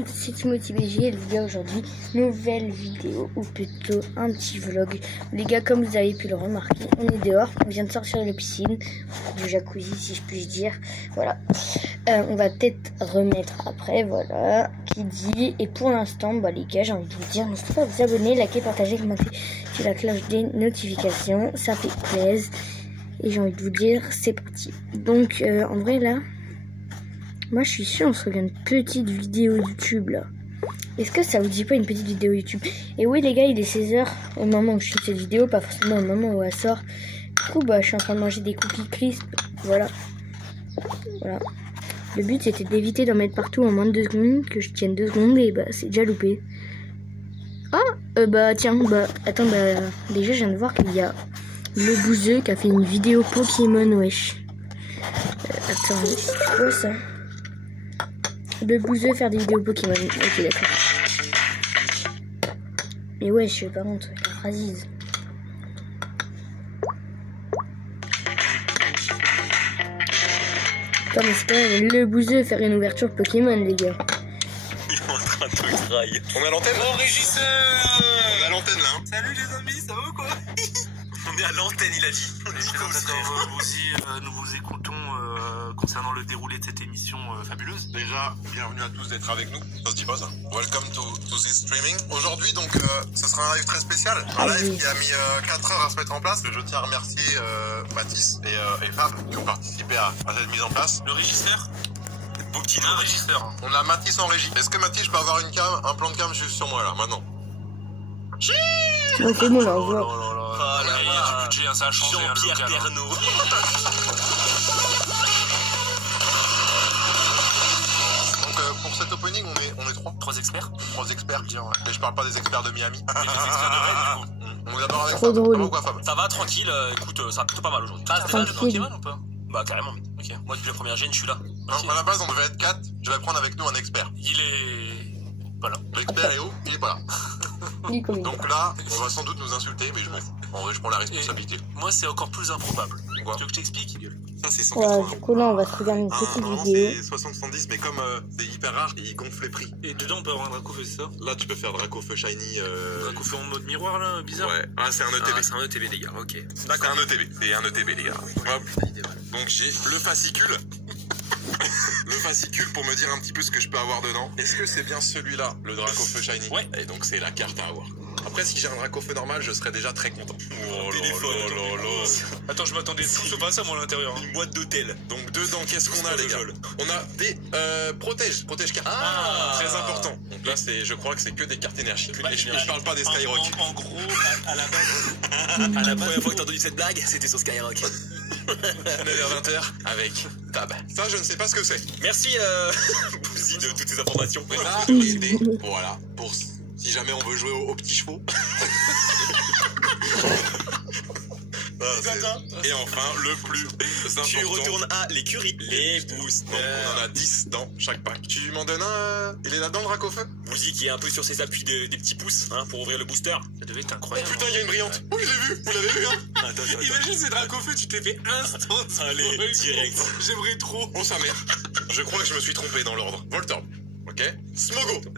monde, c'est Timothy BG et les gars, aujourd'hui, nouvelle vidéo ou plutôt un petit vlog. Les gars, comme vous avez pu le remarquer, on est dehors, on vient de sortir de la piscine, du jacuzzi si je puis dire, voilà. On va peut-être remettre après, voilà, qui dit. Et pour l'instant, bah les gars, j'ai envie de vous dire, n'hésitez pas à vous abonner, liker, partager, commenter sur la cloche des notifications, ça fait plaisir. Et j'ai envie de vous dire, c'est parti. Donc, en vrai là... Moi je suis sûre on se regarde une petite vidéo YouTube là. Est-ce que ça vous dit pas une petite vidéo YouTube? Et oui les gars, il est 16h au moment où je filme cette vidéo, pas forcément au moment où elle sort. Du coup bah je suis en train de manger des cookies crisp. Voilà. Voilà. Le but c'était d'éviter d'en mettre partout en moins de 2 secondes, que je tienne 2 secondes et bah c'est déjà loupé. Ah bah tiens, bah attends, bah déjà je viens de voir qu'il y a le bouseux qui a fait une vidéo Pokémon, wesh. Attends, c'est quoi ça? Le bouseux faire des vidéos Pokémon. Ok, d'accord. Mais ouais, je sais par contre, la phrasise. Attends, mais c'est pas le bouseux faire une ouverture Pokémon, les gars. Il est en train de te grailler. On est à l'antenne? Oh, régisseur! On est à l'antenne là. Hein. Salut les amis, ça va ou quoi? On est à l'antenne, il a dit. D'accord, vous aussi, nous vous écoutons concernant le déroulé de cette émission fabuleuse. Déjà, bienvenue à tous d'être avec nous. Ça se dit pas ça? Welcome to this streaming. Aujourd'hui, donc, ce sera un live très spécial. Un live qui a mis 4 heures à se mettre en place. Je tiens à remercier Mathis et Fab qui ont participé à cette mise en place. Le régisseur? Beau petit Un régisseur. On a Mathis en régie. Est-ce que Mathis, je peux avoir une cam, un plan de cam juste sur moi là, maintenant? Ouais, c'est bon là, on voit. Ah là, il y a du budget, hein, ça a changé. Jean-Pierre Pernaut. Donc pour cet opening, on est 3. 3 experts. 3 experts. Bien, ouais. Mais je parle pas des experts de Miami. Et les experts de vrai, du coup. On est d'abord avec Trop Fab. drôle. Ça va ou quoi, Fab? Ça va, tranquille. Écoute, ça va plutôt pas mal aujourd'hui. Ah, t'es fan de Tranquille. Pokémon ou pas? Bah carrément. Ok. Moi depuis la première gêne, je suis là. Non, à la base, on devait être 4. Je vais prendre avec nous un expert. Il est... Voilà. L'expert est où? Il est pas là. Ni comme Donc là, on va sans doute nous insulter, mais je m'en fous. En vrai, je prends la responsabilité. Moi, c'est encore plus improbable. Quoi? Tu veux que je t'explique? Ça, c'est Ouais, 180. du coup là on va se regarder une petite Normalement, vidéo. c'est 60-70, mais comme c'est hyper rare, ils gonflent les prix. Et dedans, on peut avoir un Dracofeu, c'est ça? Là, tu peux faire Dracofeu Shiny. Dracofeu en mode miroir, là, bizarre? Ouais, ah, c'est un ETB. Ah, c'est un ETB, les gars, ok. C'est un ETB. C'est un ETB, les gars. Hop. Donc, j'ai le fascicule. Le fascicule pour me dire un petit peu ce que je peux avoir dedans. Est-ce que c'est bien celui-là, le Dracofeu Shiny? Ouais. Et donc, c'est la carte à avoir. Après, si j'ai un Dracofeu normal, je serais déjà très content. Oh téléphone, Attends, je m'attendais tout sauf à ça, moi, à l'intérieur. Hein. Une boîte d'hôtel. Donc, dedans, qu'est-ce qu'on a, les gars? On a des protège cartes. Ah. Très important. Donc là, je crois que c'est que des cartes énergie. Bah, Et je parle pas des Skyrock. En gros, à la base... La première fois que t'as entendu cette blague, c'était sur Skyrock. 9h 20h avec Fab. Ça, je ne sais pas ce que c'est. Merci, Bouzy, de toutes ces informations. Mais là, j'ai des... Voilà, pour si jamais on veut jouer aux petits chevaux. Et enfin, le plus important. Tu retournes à l'écurie. Les boosters. Donc, on en a 10 dans chaque pack. Tu m'en donnes un, il est là-dedans, le Dracofeu? Bouzy qui est un peu sur ses appuis des petits pouces hein, pour ouvrir le booster. Ça devait être Oh incroyable. putain, il y a une brillante. Oh, je l'ai vu, vous l'avez vu, hein? Attends. Imagine ces Dracofeu, tu t'es fait instant. Allez, direct. J'aimerais trop. Oh, sa mère. Je crois que je me suis trompé dans l'ordre. Voltorb. Ok. Smogo. Ça,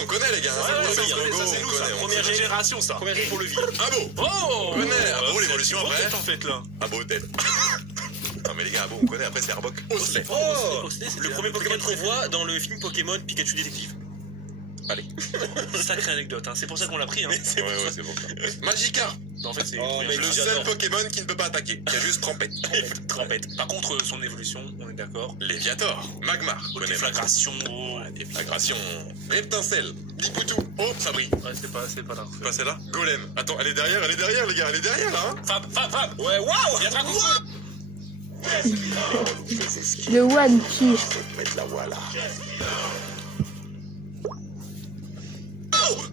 on connaît, les gars. Ouais, ça, ça, Smogo, c'est nous, on ça. connaît. Première génération, ça. Première pour le vide. Abo. Oh. On connaît. Abo, l'évolution c'est après. en fait, là. Abo, dead. Non, mais les gars, Abo, on connaît. Après, c'est Arbok. Osley. Oh, le premier Pokémon qu'on voit dans le film Pokémon Pikachu Détective. Allez. Sacrée anecdote, hein. C'est pour ça qu'on l'a pris. Hein. Ouais, c'est bon. Magikarp. En fait, c'est Oh, mais Le seul Pokémon qui ne peut pas attaquer. Il y a juste Trompette. Trompette. Par contre, son évolution, on est d'accord. Léviator. Magmar. Oh, Connais déflagration. Oh. Déflagration. Reptincelle. Dipoutou. Oh, Sabri. Ouais, c'est pas là. C'est pas celle-là? Golem. Attends, elle est derrière, les gars. Elle est derrière, là, hein? Fab. Ouais, waouh. Il y a Dracofeu. Le One Piece. Mettre la voilà.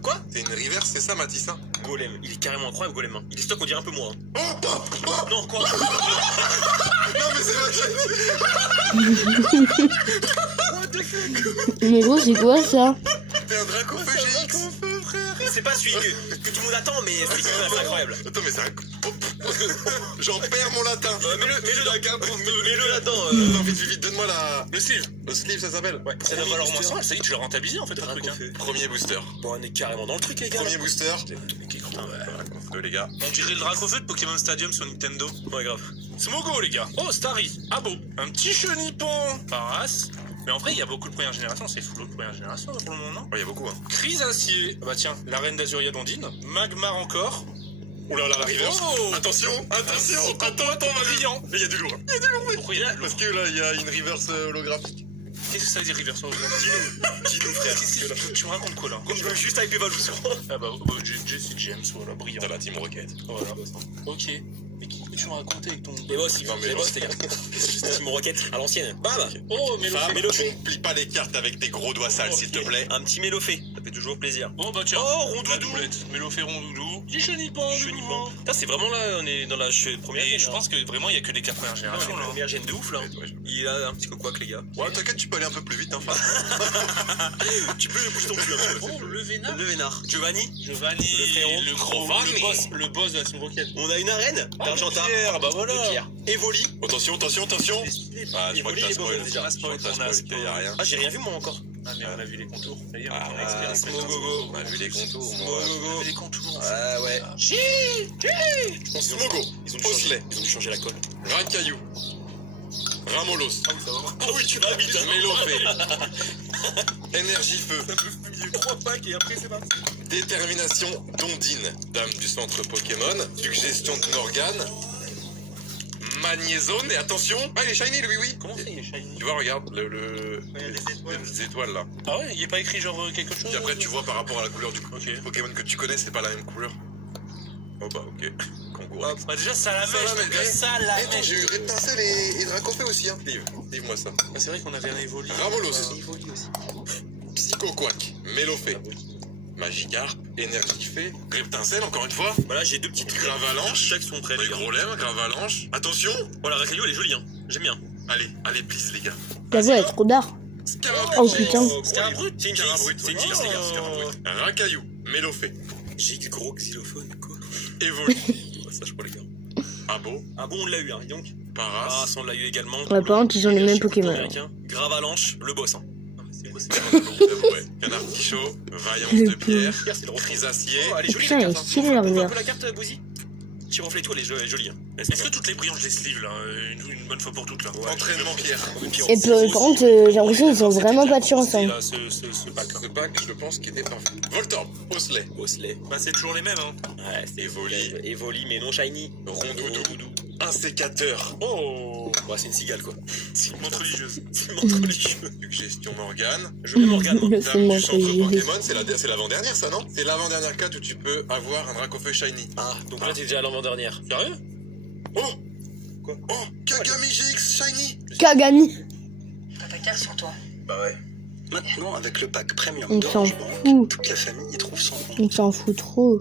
Quoi? C'est une reverse, c'est ça, Mathis, hein? Golem. Il est carrément incroyable, Golem. Hein. Il est stock, on dirait un peu moins. Hein. Oh, Non, quoi? non, mais c'est Mais gros, c'est quoi ça? T'es un Dracofeu GX. frère. c'est pas celui que tout le monde attend, mais c'est quand même assez incroyable. Attends, mais c'est un... J'en perds mon latin. Mets-le là-dedans. Attends, vite, donne-moi la... Le sleeve. Le sleeve, ça s'appelle. Ouais, Ça doit valoir moins 100. Ça y est, tu l'as rentabilisé en fait, le truc. Hein. Premier booster. Bon, on est carrément dans le truc, les gars. Premier booster. Ouais. Les gars. On dirait le Dracofeu de Pokémon Stadium sur Nintendo. Ouais, grave. Smogo, les gars. Oh, Starry. Abo. Un petit chenipon. Paras. Mais en vrai, il y a beaucoup de première génération. C'est full de première génération pour le moment, non? Il y a beaucoup, hein. Chrysacier. Ah bah tiens, la reine d'Azuria d'Ondine. Magmar encore. Oh là là, la reverse. Oh Attention, attends, brillant. Il y a du lourd. Pourquoi il y a Parce que là, il y a une reverse holographique. Qu'est-ce que ça veut dire reverse holographique? Dis-nous, frère. Tu me racontes quoi là? Je veux juste avec les Valou, je crois. Ah bah, Jesse James, voilà, brillant. T'as la team Rocket. Voilà. Ok. Mais qu'est-ce que tu me racontais avec ton... Les boss, Non, mais les non. boss, les gars. C'est mon roquette à l'ancienne. Bam. Oh, mais Fab, Mélofé. tu ne plies pas les cartes avec tes gros doigts sales, s'il te plaît. Un petit mélofé, ça fait toujours plaisir. Oh bah tiens. Oh, La rondoudou. doublette. Mélo fait rondoudou. Petit chenipan. Chenipan. Putain, c'est vraiment là, on est dans la première Et gène. je pense que vraiment, il y a que des cartes première génération là. Première gène de ouf là. Il est là, un petit coquac, les gars. Ouais, t'inquiète, tu peux aller un peu plus vite, hein, Fab. Tu peux bouger ton cul un peu. Oh, le Vénard. Le Vénard. Giovanni. Giovanni, Le frérot. le gros, Giovanni. le boss de la Team Rocket. On a une arène d'Argentar. Pierre, bah voilà. De Pierre. Evoli. Attention. Ah, je crois que Evoli, t'as les spoil. beaux déjà. On a spoil, T'as on a spoil, y a rien. Ah, j'ai rien vu moi encore. Ah, mais on a vu les contours. Ça y est, on Ah, a expérimenté. Smogogo. On a vu les contours, On moi. a vu les contours. Ah ouais. Smogo, Ils ont Osley, dû changer la colle. Racaillou, Ramolos, Ah oui, tu vas vite. Mélofé, Énergie Feu, 3 packs et après c'est parti. Détermination d'Ondine, Dame du centre Pokémon, Suggestion de Morgane, Magnézone, et attention, ah il est shiny lui, oui. Comment ça, il est shiny? Tu vois, regarde, les étoiles là. Ah ouais, il est pas écrit genre quelque chose? Puis après tu vois par rapport à la couleur du Ok. Pokémon que tu connais, c'est pas la même couleur. Oh bah ok, Kangourou. Bah déjà, Salamèche, Salamèche, donc eh, Salamèche. j'ai eu Reptincelle et Dracofeu aussi, hein. Livre-moi ça. Ah, c'est vrai qu'on avait un Evoli. Ramolos, Evoli aussi. Psychoquack, Mélofé, Magikarp, Énergifée, Reptincelle encore une fois, Voilà, j'ai 2 petits trucs. Gravalanche, Chaque sont prêts. les gros lèvres, Gravalanche. Attention, Voilà, Racaillou, elle est jolie, hein. J'aime bien. allez, please les gars. J'avoue, elle est trop d'art. Scarabruit. Oh, putain. Scarabruit, c'est une Scarabruit, C'est une Jinx, les gars. Scarabruit. Racaillou, Mélofé, J'ai du gros xylophone, quoi. Evoli, Ça, je crois, les gars. Abo, Ah bon, on l'a eu, hein, dis donc. Ah, Paras, ça, on l'a eu également. Ouais, par contre, ils ont les mêmes Pokémon. Américain. Gravalanche, le boss, hein. Non, mais c'est quoi, ouais. Canard Tichot, Vaillance de Pierre, c'est le reflet. Chrysacier, Oh, elle est jolie, Putain, la elle est carte, hein. stylée, la On voit un lumière. peu la carte, Bouzy. Petit reflet et tout, elle est jolie. Hein. Est-ce que toutes les brillantes, je les sleeve là, une bonne fois pour toutes là? Entraînement Pierre. Et par contre, j'ai l'impression qu'ils ont vraiment pas de chance. Hein. Là, ce pack. Ce pack, je pense qu'il était parfait. Voltorb, Osley, Osley. Bah, c'est toujours les mêmes, hein. Ouais, c'est Evoli. Evoli, mais non shiny. Rondoudou, Insécateur, Oh, Ouais, c'est une cigale, quoi. montre religieuse. C'est une montre religieuse. Suggestion Morgane, Je veux Morgane, moi. C'est Dame mon du centre préjugé. Pokémon, c'est l'avant-dernière ça, non? C'est l'avant-dernière carte où tu peux avoir un Dracofeu shiny. Ah, donc là, t'es déjà à l'avant-dernière. Sérieux? Oh! Quoi? Oh! Kagami GX shiny! Kagani. T'as ta carte sur toi. Bah ouais. Maintenant, avec le pack premium On s'en d'Orange fout. Bank, toute la famille y trouve son compte. On s'en fout trop.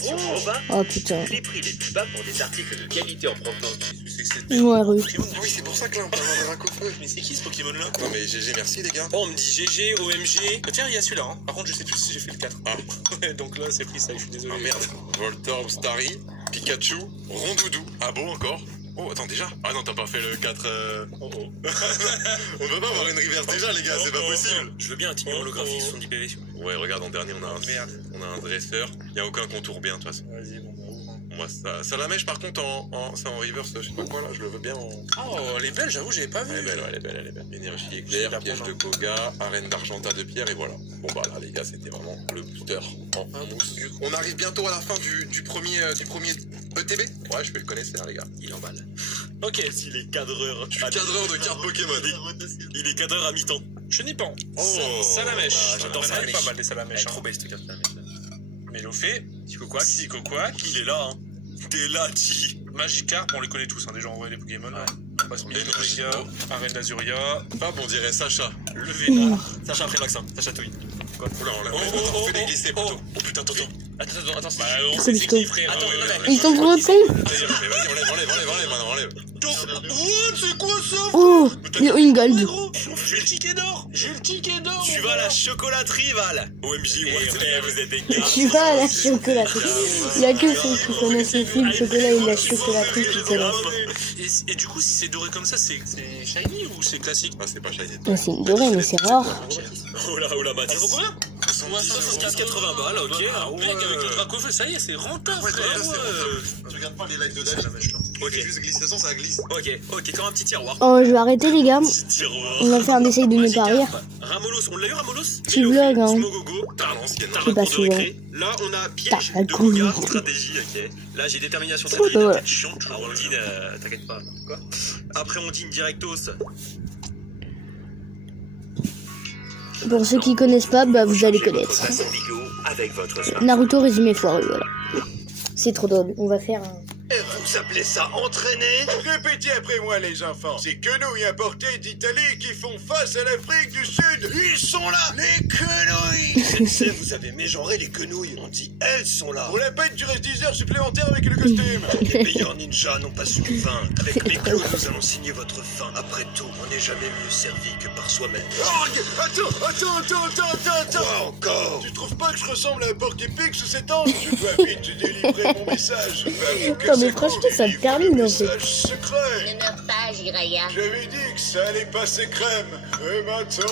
Sur Proba, Oh putain. les prix les plus bas pour des articles de qualité en provenance C'est que c'est Ouais, rude. Ah oui, c'est pour ça que là on peut avoir un Dracofeu. Mais c'est qui ce Pokémon là? Non mais GG, merci les gars. Oh, on me dit GG, OMG. Tiens, il y a celui-là, hein. Par contre, je sais plus si j'ai fait le 4. Ah. Ouais, donc là, c'est pris ça, je suis désolé. Ah merde. Voltorb, Starry, Pikachu, Rondoudou. Ah bon encore? Oh attends déjà? Ah non, t'as pas fait le 4 On peut pas avoir une reverse déjà les gars, c'est pas possible. Je veux bien un team holographique 70 PV. Ouais, regarde en dernier on a un Merde. on a un dresseur. Y a aucun contour bien de toute façon. Vas-y, bon, bah, ouvre. Moi ça la mèche par contre ça en reverse, je sais pas quoi là, je le veux bien en. Oh, elle est belle, j'avoue, j'avais pas vu. Elle est belle, elle est belle. Énergie éclair, piège de Koga, arène d'Argenta de Pierre et voilà. Bon bah là les gars, c'était vraiment le booster en un mousse. On arrive bientôt à la fin du premier ETB. Ouais, je fais le connaisseur les gars. Il emballe. Ok, s'il est cadreur. Je suis cadreur de cartes Pokémon. Il est cadreur à mi-temps. Chenipan. Oh. Salamèche. Ah, j'adore ça. Salamèche. Pas mal les Elle Salamèches. est trop belle cette carte. Mélofé. Psychoquack. Psychoquack. Il est là, hein. T'es là, Chi. Magikarp, on les connaît tous, hein. Déjà envoyé les Pokémon. Ouais. On passe Mais non, Mega, oh. Arène d'Azuria, Fab, on dirait Sacha. le Vénard. Sacha après le vaccin. Sacha Touille. Oula, on Oh, fait des glissés plutôt. Oh putain, attends. Attends, Bah, on C'est sait le c'est qui, stop. frère. Attends, Ouais, non, ouais, mais- ouais. Ils sont trop cons. Vas-y, enlève. What, c'est quoi ça? Oh, Mais t'as il y a vu, une gold. ouais, gros, j'ai le ticket d'or. J'ai le ticket d'or. Tu mon vas à gars. la chocolaterie, Val. OMJ, vous êtes des gars. Tu vas à la chocolaterie. Il y a que ceux qui connaissent le film chocolat et la chocolaterie qui connaissent. Et du coup, si c'est doré comme ça, c'est shiny ou c'est classique? Ah, c'est pas shiny. Mais c'est une dorée, mais c'est rare. Oh là, Mathis. Elle vaut combien? 75-80 balles, ok. Ah, mec, avec le Dracofeu, ça y est, c'est rentable, Ouais, frère. tu regardes pas les lives de David. Ok. Fais juste glisser, de toute façon, ça glisse. Ok, comme un petit tiroir. Oh, je vais arrêter, les gars. Petit tiroir. On va faire un essai de ne pas rire. Ramolos, on l'a eu Ramolos? Petit vlog, hein. Smogogo, t'as l'ancienne. C'est pas souvent. Là, on a piège T'as de cool. Koga, stratégie, ok. Là, j'ai détermination Oh, d'Adrien, bah voilà. tête chiant, toujours Ondine, t'inquiète pas. Quoi? Après Ondine, directos. Pour ceux qui connaissent pas, bah vous allez connaître. Avec votre smart. Naruto résumé foireux, voilà. C'est trop drôle. On va faire un... Vous appelez ça entraîner? Répétez après moi les enfants. Ces quenouilles importées d'Italie qui font face à l'Afrique du Sud. Ils sont là, les quenouilles. Sensei, vous avez mégenré les quenouilles. On dit elles sont là. Pour la peine, tu restes 10 heures supplémentaires avec le costume. Les meilleurs ninjas n'ont pas su vous vaincre. Avec mes clous, nous allons signer votre fin. Après tout, on n'est jamais mieux servi que par soi-même. Oh, attends. Quoi encore? Tu trouves pas que je ressemble à un porc-épic sous cet angle? Je dois vite te délivrer mon message. Non, mais franchement, ça me termine, en fait. Message secret. Ne meurs pas, Jiraya. J'avais dit que ça allait passer crème. Et maintenant,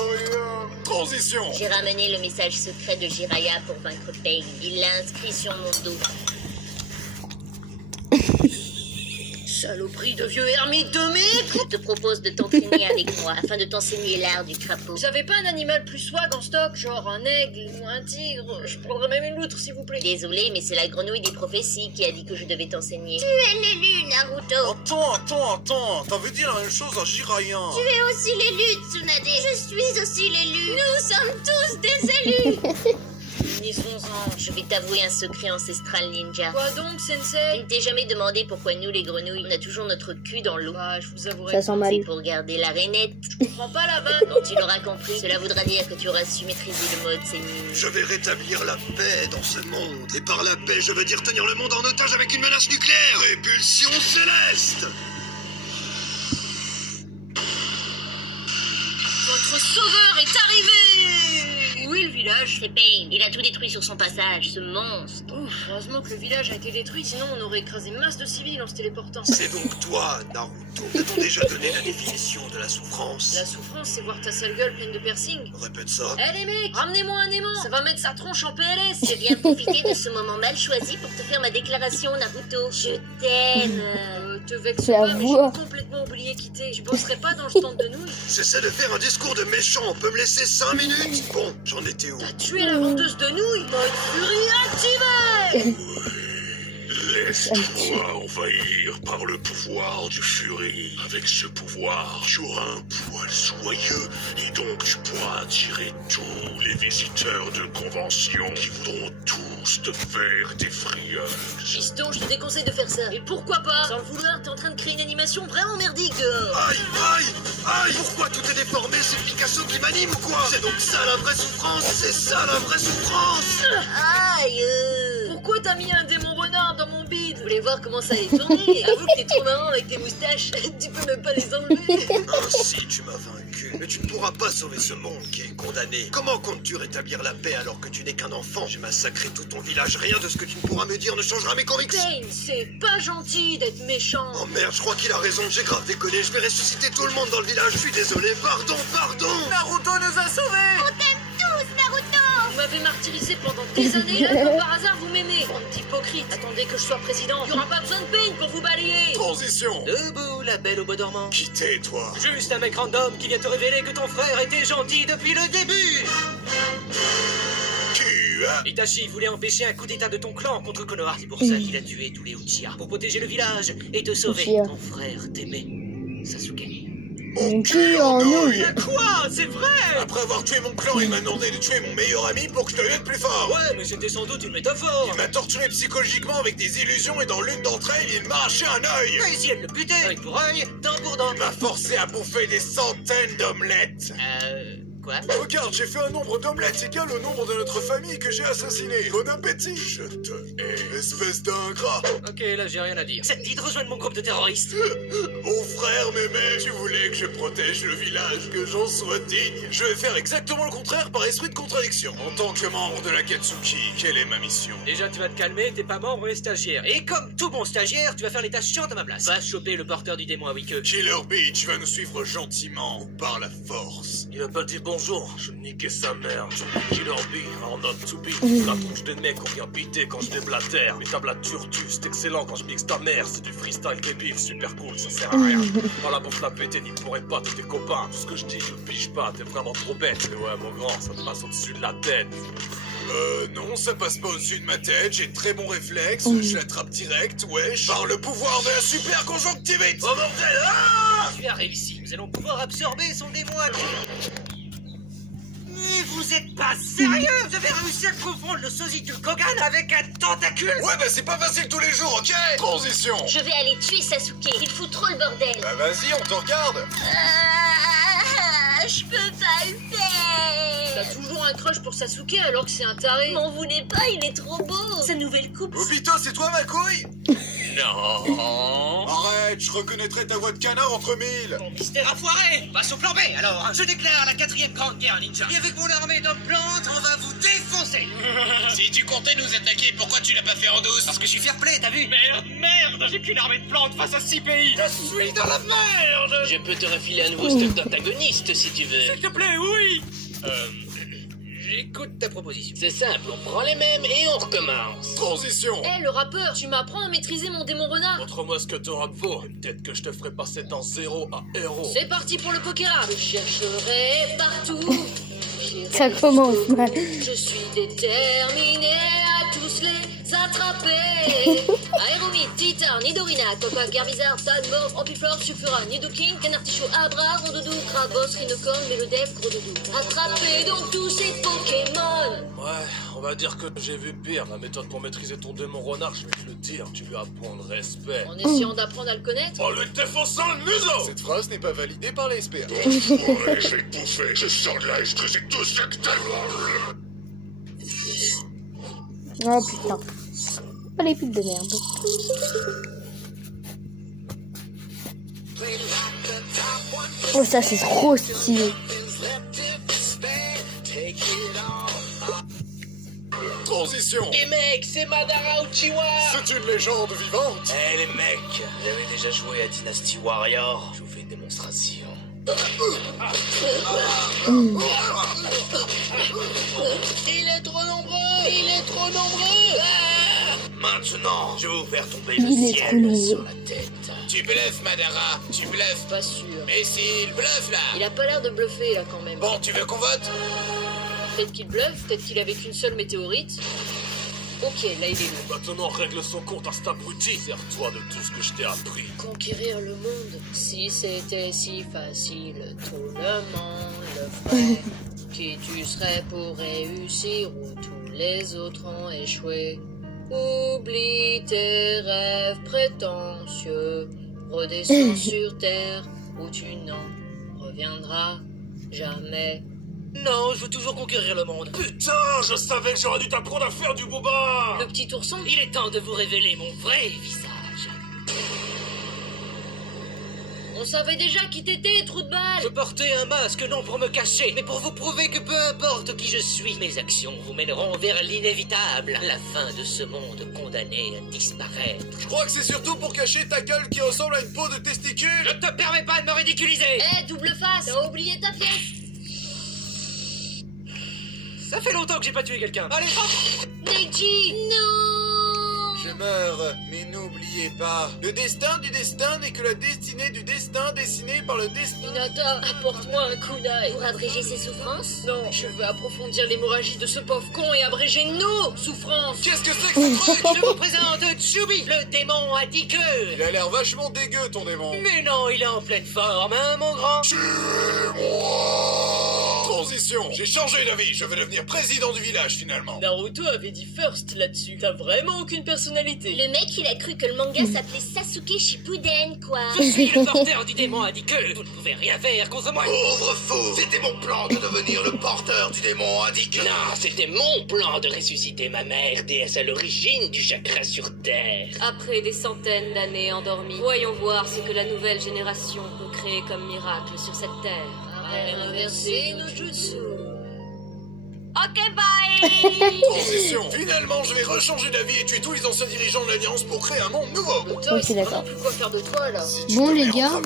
transition. J'ai ramené le message secret de Jiraya pour vaincre Pain. Il l'a inscrit sur mon dos. Saloperie de vieux ermite de mec! Je te propose de t'entraîner avec moi afin de t'enseigner l'art du crapaud. Vous avez pas un animal plus swag en stock, genre un aigle ou un tigre? Je prendrais même une loutre s'il vous plaît. Désolé, mais c'est la grenouille des prophéties qui a dit que je devais t'enseigner. Tu es l'élu, Naruto. Attends. T'as vu dire la même chose à Jiraiya. Tu es aussi l'élu, Tsunade. Je suis aussi l'élu. Nous sommes tous des élus. Finissons-en. Je vais t'avouer un secret ancestral ninja. Quoi donc, Tu sensei? ne t'es jamais demandé pourquoi nous, les grenouilles, on a toujours notre cul dans l'eau. Bah, je vous avouerai. Ça sent mal. C'est pour garder la rainette. Je comprends pas la vanne. Quand tu l'auras compris, cela voudra dire que tu auras su maîtriser le mode Sennin. Je vais rétablir la paix dans ce monde. Et par la paix, je veux dire tenir le monde en otage avec une menace nucléaire. Répulsion céleste. Votre sauveur est arrivé! Où est le village? C'est Pain. Il a tout détruit sur son passage, ce monstre. Ouf, heureusement que le village a été détruit, sinon on aurait écrasé masse de civils en se téléportant. C'est donc toi, Naruto. T'as déjà donné la définition de la souffrance? La souffrance, c'est voir ta sale gueule pleine de piercings. Répète ça. Eh les mecs, ramenez-moi un aimant, ça va mettre sa tronche en PLS. Je viens profiter de ce moment mal choisi pour te faire ma déclaration, Naruto. Je t'aime. Te vexe La pas, mais voix. j'ai complètement oublié quitter. Je bosserai pas dans le stand de nouilles. J'essaie de faire un discours de méchant. On peut me laisser 5 minutes? Bon, j'en étais où? T'as tué la vendeuse de nouilles. Mode furie activé. Laisse-toi envahir par le pouvoir du Fury. Avec ce pouvoir, tu auras un poil soyeux et donc tu pourras attirer tous les visiteurs de convention qui voudront tous te faire des frilleuls. Fiston, je te déconseille de faire ça. Et pourquoi pas? Sans le vouloir, t'es en train de créer une animation vraiment merdique dehors. Aïe! Pourquoi tout est déformé? C'est Picasso qui m'anime ou quoi? C'est donc ça la vraie souffrance? C'est ça la vraie souffrance? Aïe. Pourquoi t'as mis un démon renard dans mon bide? Vous voulez voir comment ça allait tourner? Avoue que t'es trop marrant avec tes moustaches. Tu peux même pas les enlever. Ainsi tu m'as vaincu. Mais tu ne pourras pas sauver ce monde qui est condamné. Comment comptes-tu rétablir la paix alors que tu n'es qu'un enfant? J'ai massacré tout ton village. Rien de ce que tu ne pourras me dire ne changera mes convictions. Pain, c'est pas gentil d'être méchant. Oh merde, je crois qu'il a raison. J'ai grave déconné. Je vais ressusciter tout le monde dans le village. Je suis désolé. Pardon. Naruto nous a sauvés. Vous m'avez martyrisé pendant des années, là, comme par hasard, vous m'aimez. Bande d'hypocrite. Attendez que je sois président. Il y aura pas besoin de Pain pour vous balayer. Transition. Debout, la belle au beau dormant. Qui t'es, toi? Juste un mec random qui vient te révéler que ton frère était gentil depuis le début. Tu as... Itachi voulait empêcher un coup d'état de ton clan contre Konoha. C'est pour ça qu'il a tué tous les Uchiha. Pour protéger le village et te sauver. Uchiha. Ton frère t'aimait, Sasuke. Mon cul en nouille. Quoi? C'est vrai? Après avoir tué mon clan, il m'a demandé de tuer mon meilleur ami pour que je devienne plus fort. Ouais, mais c'était sans doute une métaphore. Il m'a torturé psychologiquement avec des illusions et dans l'une d'entre elles, il m'a arraché un œil. Mais si elle le butait, œil pour œil, dent pour dent. Il m'a forcé à bouffer des centaines d'omelettes. Quoi? Regarde, j'ai fait un nombre d'omelettes égal au nombre de notre famille que j'ai assassiné. Bon appétit. Je te hais, espèce d'ingrat. Ok, là j'ai rien à dire. Ça te dit de rejoindre mon groupe de terroristes? Mon frère Mémé, tu voulais que je protège le village, que j'en sois digne. Je vais faire exactement le contraire par esprit de contradiction. En tant que membre de la Katsuki, quelle est ma mission? Déjà, tu vas te calmer, t'es pas membre et stagiaire. Et comme tout bon stagiaire, tu vas faire les tâches chiantes à ma place. Va choper le porteur du démon à Wike. Killer Bee, tu vas nous suivre gentiment ou par la force. Il a pas dit bonjour, je niquais sa mère. Je suis Killer Bee, en not to be. La tronche des mecs qu'on vient biter quand je déblatère. Mes tables à turtu, c'est excellent quand je mixe ta mère. C'est du freestyle débile, super cool, ça sert à rien. Pas là pour te la péter, ni pour pas tous tes copains. Tout ce que je dis, je le pige pas, t'es vraiment trop bête. Mais ouais, mon grand, ça te passe au-dessus de la tête. Non, ça passe pas au-dessus de ma tête, j'ai de très bons réflexes, je l'attrape direct, wesh. Par le pouvoir de la super conjonctivite. Oh bordel, ah! Tu as réussi. Nous allons pouvoir absorber son démon à Mais vous êtes pas sérieux? Vous avez réussi à confondre le sosie du Kogan avec un tentacule? Ouais, bah c'est pas facile tous les jours, ok? Transition. Je vais aller tuer Sasuke. Il fout trop le bordel. Bah vas-y, on te regarde. Je peux pas le faire. T'as toujours un crush pour Sasuke alors que c'est un taré. M'en voulez pas, il est trop beau. Sa nouvelle coupe. Obito, c'est toi ma couille? Non. Arrête, je reconnaîtrai ta voix de canard entre mille. Mon mystère a foiré. Passe au plan B alors. Je déclare la 4e grande guerre ninja. Et avec mon armée d'hommes plantes, on va vous défoncer. Si tu comptais nous attaquer, pourquoi tu l'as pas fait en douce? Parce que je suis fair play, t'as vu? Merde, j'ai qu'une armée de plantes face à 6 pays. Je suis dans la merde. Je peux te refiler un nouveau stock d'antagonistes si tu veux. S'il te plaît, oui. J'écoute ta proposition. C'est simple, on prend les mêmes et on recommence. Transition. Eh, le rappeur, tu m'apprends à maîtriser mon démon renard. Montre-moi ce que t'auras de faux. Peut-être que je te ferai passer d'un 0 à héros. C'est parti pour le poker. Je chercherai partout. J'irai Ça commence jusqu'au mal. bout. Je suis déterminé à tous les attraper. Aéromite, Titan, Nidorina, Coca, Garbizarre, Talmorph, Ampiflore, Sulfura, Nidoking, Canartichaud, Abra, Rondoudou, Krabos, Rhinocorn, Mélodef, Gros Doudou. Attrapez donc tous ces Pokémon. Ouais, on va dire que j'ai vu pire. La méthode pour maîtriser ton démon renard, je vais te le dire. Tu lui apprends le respect. En essayant d'apprendre à le connaître. En lui défonçant le museau. Cette phrase n'est pas validée par les SPA. Ouais, je vais te bouffer. Je sors de là et je te fais tout ce que t'as. Oh putain. Oh les putes de merde. Oh ça c'est trop stylé. Transition. Les mecs, c'est Madara Uchiwa. C'est une légende vivante. Eh les mecs, j'avais déjà joué à Dynasty Warrior. Je vous fais une démonstration. Il est trop nombreux. Il est trop nombreux. Ah. Maintenant, je vais vous faire tomber Il le est trop ciel nombreux. sur la tête. Tu bluffes, Madara. Tu bluffes. Pas sûr. Mais s'il bluffe là. Il a pas l'air de bluffer là quand même. Bon, tu veux qu'on vote? Peut-être qu'il bluffe, peut-être qu'il avait qu'une seule météorite. Ok, là il est où? Maintenant, règle son compte à cet abruti. Sers-toi de tout ce que je t'ai appris. Conquérir le monde. Si c'était si facile, tout le monde le ferait. Qui tu serais pour réussir où tous les autres ont échoué? Oublie tes rêves prétentieux. Redescends sur terre où tu n'en reviendras jamais. Non, je veux toujours conquérir le monde. Putain, je savais que j'aurais dû t'apprendre à faire du boba. Le petit ourson? Il est temps de vous révéler mon vrai visage. On savait déjà qui t'étais, trou de balle! Je portais un masque non pour me cacher, mais pour vous prouver que peu importe qui je suis, mes actions vous mèneront vers l'inévitable, la fin de ce monde condamné à disparaître. Je crois que c'est surtout pour cacher ta gueule qui ressemble à une peau de testicule. Je ne te permets pas de me ridiculiser. Eh, double face, t'as oublié ta pièce! Ça fait longtemps que j'ai pas tué quelqu'un. Allez, hop. Neji! Non! Je meurs, mais n'oubliez pas, le destin du destin n'est que la destinée du destin dessinée par le destin. Hinata, apporte-moi un kunai. Pour abréger ses souffrances? Non, je veux approfondir l'hémorragie de ce pauvre con et abréger nos souffrances. Qu'est-ce que c'est que ce truc? Je vous présente Tsubi, le démon à 10 queues. Il a l'air vachement dégueu ton démon. Mais non, il est en pleine forme, hein, mon grand? Transition. J'ai changé d'avis. Je vais devenir président du village finalement. Naruto avait dit first là-dessus. T'as vraiment aucune personnalité. Le mec, il a cru que le manga s'appelait Sasuke Shippuden, quoi. Je suis le porteur du démon indiqueux. Vous ne pouvez rien faire contre moi. Pauvre fou. C'était mon plan de devenir le porteur du démon indiqué. Non, c'était mon plan de ressusciter ma mère, déesse à l'origine du chakra sur Terre. Après des centaines d'années endormies, voyons voir ce que la nouvelle génération peut créer comme miracle sur cette terre. Inverser nos jutsu. Ok, bye. Transition. Finalement, je vais rechanger d'avis et tuer tous les anciens dirigeants de l'Alliance pour créer un monde nouveau. Putain, Ok, c'est d'accord. vraiment plus quoi faire de toi là. Si tu Bon, te les mets en gars, travers